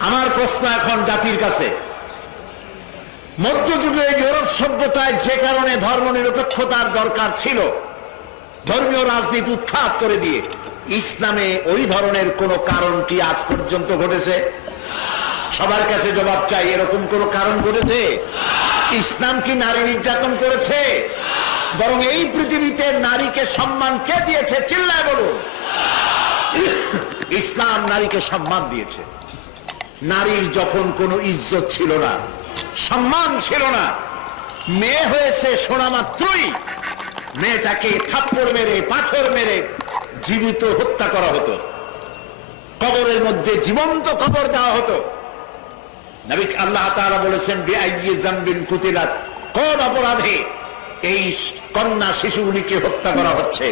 আমার প্রশ্ন এখন জাতির কাছে, মধ্যযুগে ইউরোপ সভ্যতায় যে কারণে ধর্মনিরপেক্ষতার দরকার ছিল, ধর্মীয় রাজনীতি উৎখাত করে দিয়ে ইসলামে ওই ধরনের কোন কারণ কি আজ পর্যন্ত ঘটেছে? সবার কাছে জবাব চাই, এরকম কোন কারণ ঘটেছে? ইসলাম কি নারী নির্যাতন করেছে? বরং এই পৃথিবীতে নারীকে সম্মান কে দিয়েছে? চিল্লায় বলুন। ইসলাম নারীকে সম্মান দিয়েছে। নারীর যখন কোনো ইজ্জত ছিল না, সম্মান ছিল না, মেয়ে হয়েছে শোনা মাত্রই মেয়েটাকে থাপ্পড় মেরে পাথর মেরে জীবিত হত্যা করা হতো, কবরের মধ্যে জীবন্ত কবর দেওয়া হতো। নবী আল্লাহ তাআলা বলেছেন, বিআইয়ি যামবিন কুতিলাত, কোন অপরাধে এই কন্যা শিশুগুলিকে হত্যা করা হচ্ছে?